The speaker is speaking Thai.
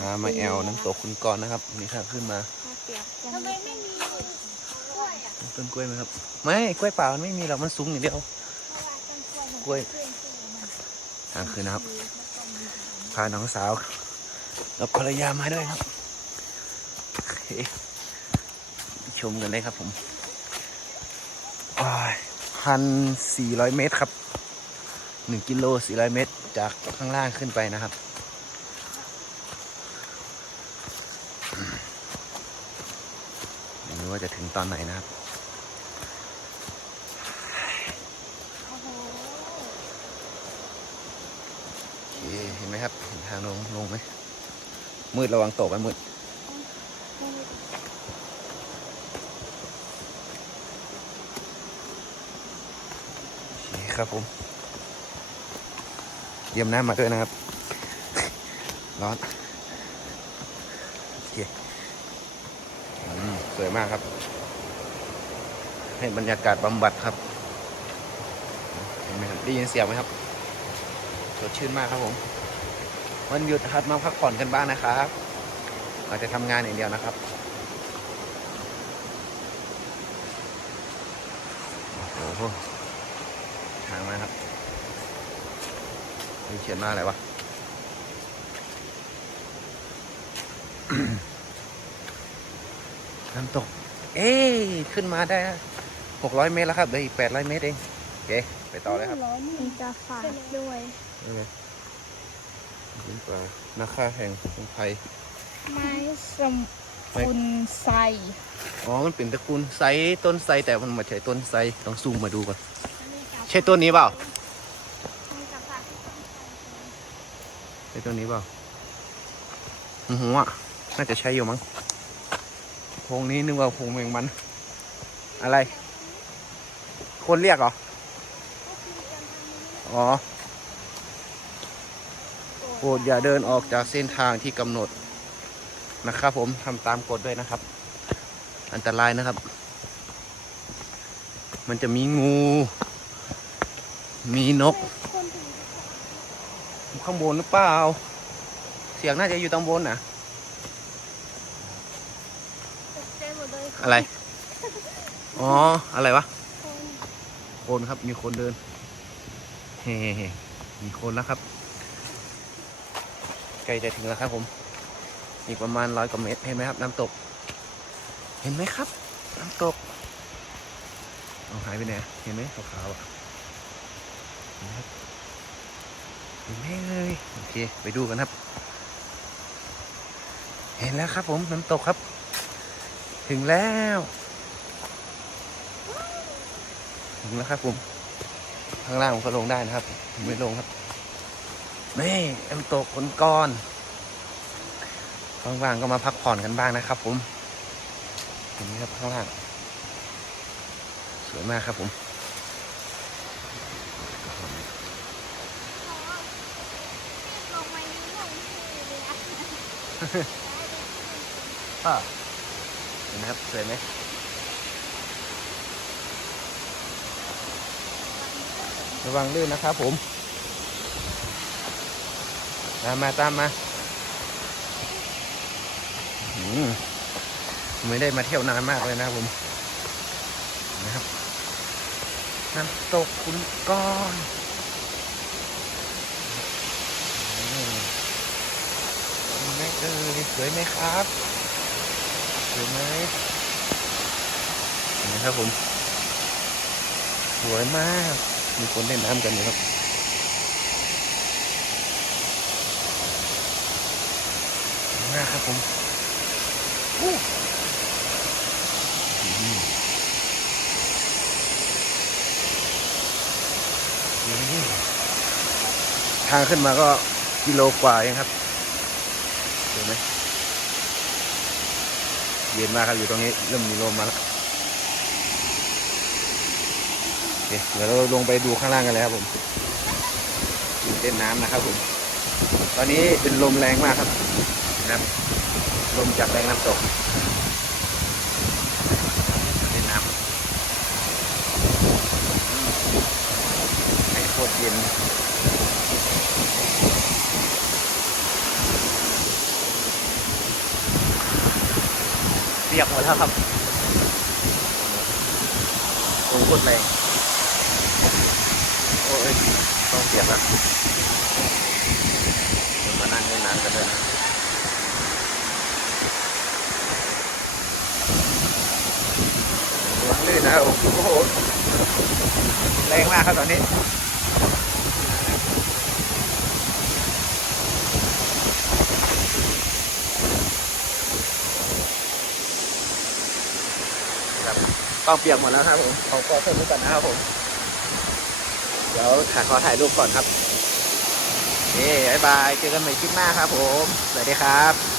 หามาแอลน้ำตกคุณกรณ์นะครับนี่ครับขึ้นมาเปียกทำไมไม่มีกล้วยอะต้นกล้วยไหมครับ ไม่กล้วยเปล่ามันไม่มีหรอกมันสูงอย่างเดียวกล้วยทางคืนนะครับพาน้องสาวกับภรรยามาด้วยครับชมกันเลยครับผมพันสี่ร้อยเมตรครับหนึ่งกิโลสี่ร้อยเมตร จากข้างล่างขึ้นไปนะครับ ไม่รู้ว่าจะถึงตอนไหนนะครับโอ้โหเห็นไหมครับ เห็นทางลงลงไหม มืดระวังตกไปมืดคครับผม เตรียมน้ำมาด้วยนะครับ ร้อน โอเคอืม สวยมากครับ ให้บรรยากาศบำบัดครับเห็นไหมครับได้ยินเสียงไหมครับสดชื่นมากครับผม วันหยุดครับมาพักผ่อนกันบ้างนะครับเราจะทำงานอย่างเดียวนะครับโอ้โหทางมาครับมีเขียนมาอะไรวะ น้ำตก เอ้ยขึ้นมาได้หกร้อยเมตรแล้วครับเหลืออีกแปดร้อยเมตรเองโอเคไปต่อเลยครับร้อนมีจะฝาดด้วยนี่ไงนี่ปลานาคาแห่งของไทยไม้สมปุนไซอ๋อมันเป็นตระกูลไซต้นไซแต่มันไม่ใช่ต้นไซต้องซูมมาดูก่อนใช่ต้นนี้เปล่าใช่ต้นนี้เปล่าอือหัวน่าจะใช่อยู่มั้ง พงนี้นึกว่าพงแมงมัน อะไร คนเรียกเหรอ อ๋อโปรดอย่าเดินออกจากเส้นทางที่กำหนดนะครับผมทำตามกฎด้วยนะครับ อันตรายนะครับ มันจะมีงู มีนก ข้างบนหรือเปล่า เสียงน่าจะอยู่ตรงบนนะ อะไร อ๋อ อะไรวะ คนครับ มีคนเดิน เฮ้มีคนแล้วครับ ใกล้จะถึงแล้วครับผม อีกประมาณร้อยกว่าเมตร เห็นไหมครับ น้ำตก เห็นไหมครับ น้ำตกเอาหายไปไหน เห็นไหมขาวๆอะเห็นไหมเห็นไหมเลย โอเค ไปดูกันครับ เห็นแล้วครับผม น้ำตกครับ ถึงแล้ว ถึงแล้วครับผม ข้างล่างผมก็ลงได้นะครับผมไม่ลงครับ นี่น้ำตกคนก้อนว่างๆก็มาพักผ่อนกันบ้างนะครับผมเห็นไหมครับข้างล่าง สวยมากครับผมลงมา ห็นไหมครับสวยไหมระวังลื่นนะครับผม ตามมาตามมาอืมไม่ได้มาเที่ยวนานมากเลยนะผมนะครับน้ำตกคุณก้อนอืมเห็นไมเอ่ยสวยไหมครับ สวยไหมเห็นไหมครับผม สวยมาก มีคนเล่นน้ำกันอยู่ครับสวยมากครับผมอู้อืมอืมทางขึ้นมาก็กิโลกว่าเองครับเห็นไหม เย็นมากครับอยู่ตรงนี้เริ่มมีลมมาแล้วเเดี๋ยวเราลงไปดูข้างล่างกันเลยครับผมเล่นน้ำนะครับผม ตอนนี้เป็นลมแรงมากครับนะครับลมจากแรงน้ำตกเล่นน้ำให้โคตรเย็น ปียกหมดแล้วครับโอ้โหโคตรแรงโอ้ยต้องเปียกแล้วมานั่งเล่นน้ำกันเลยนะระวังลื่นนะครับโอ้โหแรงมากครับตอนนี้ ครับต้องเปียกหมดแล้วครับผมขอขอเพิ่มด้วยกันนะครับผม เดี๋ยวถ่ายขอถ่ายรูปก่อนครับเอ้บายบาย เจอกันใหม่คลิปหน้าครับผม สวัสดีครับ